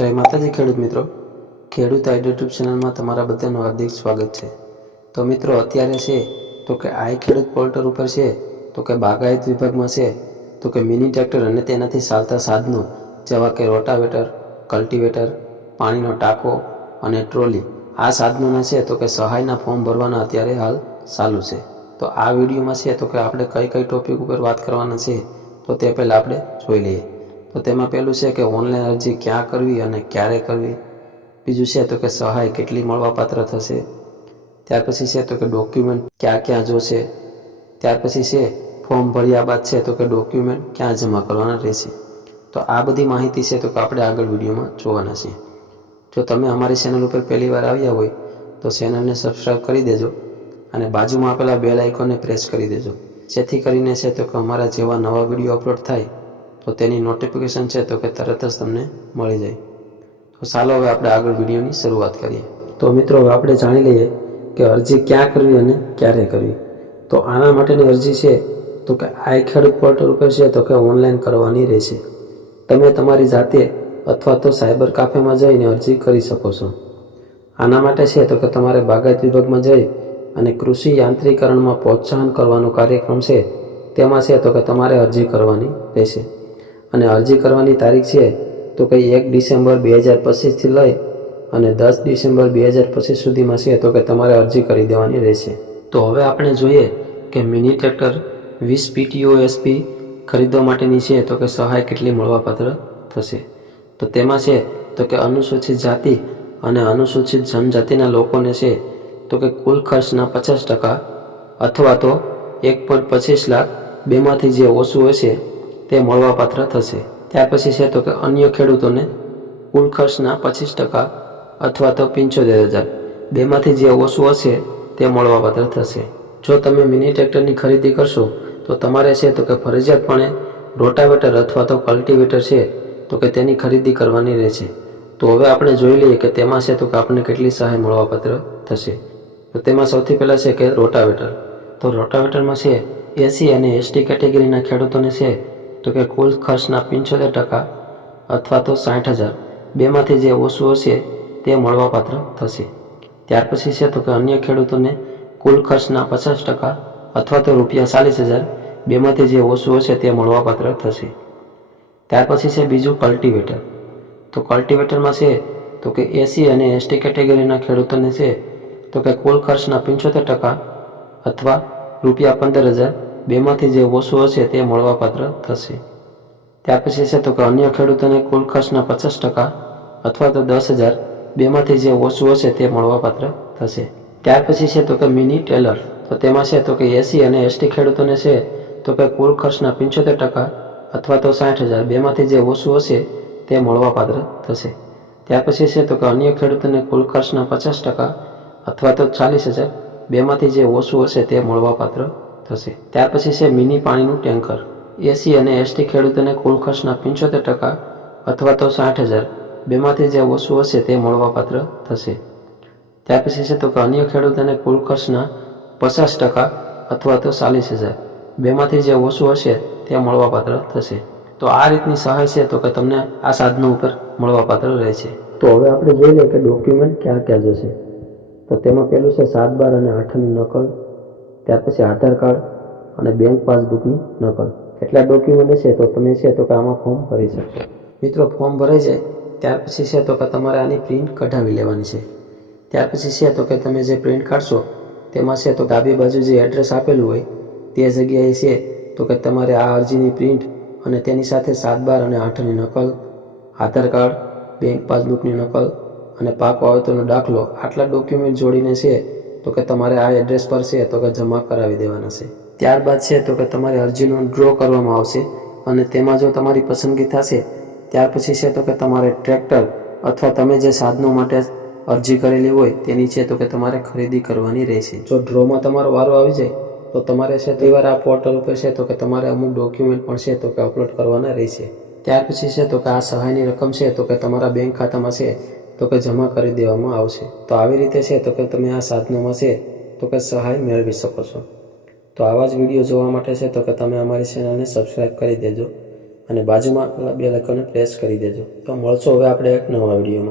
જય માતાજી ખેડૂત મિત્રો, ખેડૂત આઈ યુટ્યુબ ચેનલમાં તમારા બધાનું હાર્દિક સ્વાગત છે। તો મિત્રો અત્યારે છે તો કે આઈ ખેડૂત પોર્ટલ ઉપર છે તો કે બાગાયત વિભાગમાં છે તો કે મિની ટ્રેક્ટર અને તેનાથી ચાલતા સાધનો જેવા કે રોટાવેટર, કલ્ટિવેટર, પાણીનો ટાંકો અને ટ્રોલી આ સાધનોના છે તો કે સહાયના ફોર્મ ભરવાના અત્યારે હાલ ચાલુ છે। તો આ વિડીયોમાં છે તો કે આપણે કઈ કઈ ટોપિક ઉપર વાત કરવાના છે તો તે પહેલાં આપણે જોઈ લઈએ। તો તેમાં પહેલું છે કે ઓનલાઈન અરજી ક્યાં કરવી અને ક્યારે કરવી, બીજું છે તો કે સહાય કેટલી મળવાપાત્ર થશે, ત્યાર પછી છે તો કે ડોક્યુમેન્ટ ક્યાં ક્યાં જોશે, ત્યાર પછી છે ફોર્મ ભર્યા બાદ છે તો કે ડોક્યુમેન્ટ ક્યાં જમા કરવાના રહેશે। તો આ બધી માહિતી છે તો કે આપણે આગળ વિડીયોમાં જોવાના છીએ। જો તમે અમારી ચેનલ ઉપર પહેલી વાર આવ્યા હોય તો ચેનલને સબસ્ક્રાઈબ કરી દેજો અને બાજુમાં આપેલા બેલ આઇકોનને પ્રેસ કરી દેજો, જેથી કરીને છે તો કે અમારા જેવા નવા વિડીયો અપલોડ થાય તો તેની નોટિફિકેશન છે તો કે તરત જ તમને મળી જાય। તો ચાલો હવે આપણે આગળ વિડીયોની શરૂઆત કરીએ। તો મિત્રો હવે આપણે જાણી લઈએ કે અરજી ક્યાં કરવી અને ક્યારે કરવી। તો આના માટેની અરજી છે તો કે આઈ ખેડૂત પોર્ટલ ઉપર છે તો કે ઓનલાઈન કરવાની રહેશે। તમે તમારી જાતે અથવા તો સાયબર કાફેમાં જઈને અરજી કરી શકો છો। આના માટે છે તો કે તમારે બાગાયત વિભાગમાં જઈ અને કૃષિ યાંત્રીકરણમાં પ્રોત્સાહન કરવાનો કાર્યક્રમ છે તેમાં છે તો કે તમારે અરજી કરવાની રહેશે અને અરજી કરવાની તારીખ છે તો કે 1 ડિસેમ્બર 2025થી લઈ અને 10 ડિસેમ્બર 2025 સુધીમાં છે તો કે તમારે અરજી કરી દેવાની રહેશે। તો હવે આપણે જોઈએ કે મિની ટ્રેક્ટર 20 PTOSP ખરીદવા માટેની છે તો કે સહાય કેટલી મળવાપાત્ર થશે। તો તેમાં છે તો કે અનુસૂચિત જાતિ અને અનુસૂચિત જનજાતિના લોકોને છે તો કે કુલ ખર્ચના 50% અથવા તો 1.25 લાખ બેમાંથી જે ઓછું હશે તે મળવાપાત્ર થશે। ત્યાર પછી છે તો કે અન્ય ખેડૂતોને કુલ ખર્ચના 25% અથવા તો 75,000 બેમાંથી જે ઓછું હશે તે મળવાપાત્ર થશે। જો તમે મિની ટ્રેક્ટરની ખરીદી કરશો તો તમારે છે તો કે ફરજિયાતપણે રોટાવેટર અથવા તો કલ્ટિવેટર છે તો કે તેની ખરીદી કરવાની રહેશે। તો હવે આપણે જોઈ લઈએ કે તેમાં છે તો કે આપણને કેટલી સહાય મળવાપાત્ર થશે। તો તેમાં સૌથી પહેલાં છે કે રોટાવેટર। તો રોટાવેટરમાં છે SC અને ST કેટેગરીના ખેડૂતોને છે તો કે કુલ ખર્ચના 75% અથવા તો 60,000 બેમાંથી જે ઓછું હશે તે મળવાપાત્ર થશે। ત્યાર પછી છે તો કે અન્ય ખેડૂતોને કુલ ખર્ચના 50% અથવા તો ₹40,000 બેમાંથી જે ઓછું હશે તે મળવાપાત્ર થશે। ત્યાર પછી છે બીજું કલ્ટિવેટર। તો કલ્ટિવેટરમાં છે તો કે SC અને ST કેટેગરીના ખેડૂતોને છે તો કે કુલ ખર્ચના 75% અથવા ₹15,000 બેમાંથી જે ઓછું હશે તે મળવાપાત્ર થશે। ત્યાર પછી છે તો કે અન્ય ખેડૂતોને કુલ ખર્ચના 50% અથવા તો 10,000 બેમાંથી જે ઓછું હશે તે મળવાપાત્ર થશે। ત્યાર પછી છે તો કે મિની ટેલર। તો તેમાં છે તો કે SC અને ST ખેડૂતોને છે તો કે કુલ ખર્ચના 75% અથવા તો 60,000 બેમાંથી જે ઓછું હશે તે મળવાપાત્ર થશે। ત્યાર પછી છે તો કે અન્ય ખેડૂતોને કુલ ખર્ચના 50% અથવા તો 40,000 બેમાંથી જે ઓછું હશે તે મળવાપાત્ર થશે। ત્યાર પછી છે મિની પાણીનું ટેન્કર। SC અને ST ખેડૂતોને કુલ ખર્ચના 75% અથવા તો 60,000 બેમાંથી જે ઓછું હશે તે મળવાપાત્ર થશે। ત્યાર પછી છે તો કે અન્ય ખેડૂતોને કુલ ખર્ચના 50% અથવા તો 40,000 બેમાંથી જે ઓછું હશે તે મળવાપાત્ર થશે। તો આ રીતની સહાય છે તો કે તમને આ સાધનો ઉપર મળવાપાત્ર રહેશે। તો હવે આપણે જોઈ લઈએ કે ડોક્યુમેન્ટ ક્યાં ક્યાં જશે। તો તેમાં પહેલું છે 7, 12 અને 8ની નકલ, ત્યાર પછી આધાર કાર્ડ અને બેંક પાસબુકની નકલ। એટલા ડોક્યુમેન્ટ હશે તો તમે છે તો કે આમાં ફોર્મ ભરી શકશો। મિત્રો ફોર્મ ભરાઈ જાય ત્યાર પછી છે તો કે તમારે આની પ્રિન્ટ કઢાવી લેવાની છે। ત્યાર પછી છે તો કે તમે જે પ્રિન્ટ કાઢશો તેમાં છે તો ડાબી બાજુ જે એડ્રેસ આપેલું હોય તે જગ્યાએ છે તો કે તમારે આ અરજીની પ્રિન્ટ અને તેની સાથે 7, 12 અને 8ની નકલ, આધાર કાર્ડ, બેંક પાસબુકની નકલ અને પાક વાવેતરનો દાખલો આટલા ડોક્યુમેન્ટ જોડીને છે તો કે તમારે આ એડ્રેસ પર છે તો કે જમા કરાવી દેવાના છે। ત્યારબાદ છે તો કે તમારી અરજીનો ડ્રો કરવામાં આવશે અને તેમાં જો તમારી પસંદગી થશે ત્યાર પછી છે તો કે તમારે ટ્રેક્ટર અથવા તમે જે સાધનો માટે અરજી કરેલી હોય તેની છે તો કે તમારે ખરીદી કરવાની રહેશે। જો ડ્રોમાં તમારો વારો આવી જાય તો તમારે છે તો વાર આ પોર્ટલ ઉપર છે તો કે તમારે અમુક ડોક્યુમેન્ટ પણ છે તો કે અપલોડ કરવાના રહેશે। ત્યાર પછી છે તો કે આ સહાયની રકમ છે તો કે તમારા બેંક ખાતામાં છે તો કે જમા કરી દેવામાં આવશે। તો આવી રીતે છે તો કે તમે આ સાધનોમાં છે તો કે સહાય મેળવી શકો છો। તો આવા જ વિડીયો જોવા માટે છે તો કે તમે અમારી ચેનલને સબસ્ક્રાઈબ કરી દેજો અને બાજુમાં બે લાઇકોને પ્રેસ કરી દેજો. તો મળશો હવે આપણે એક નવા વિડીયોમાં.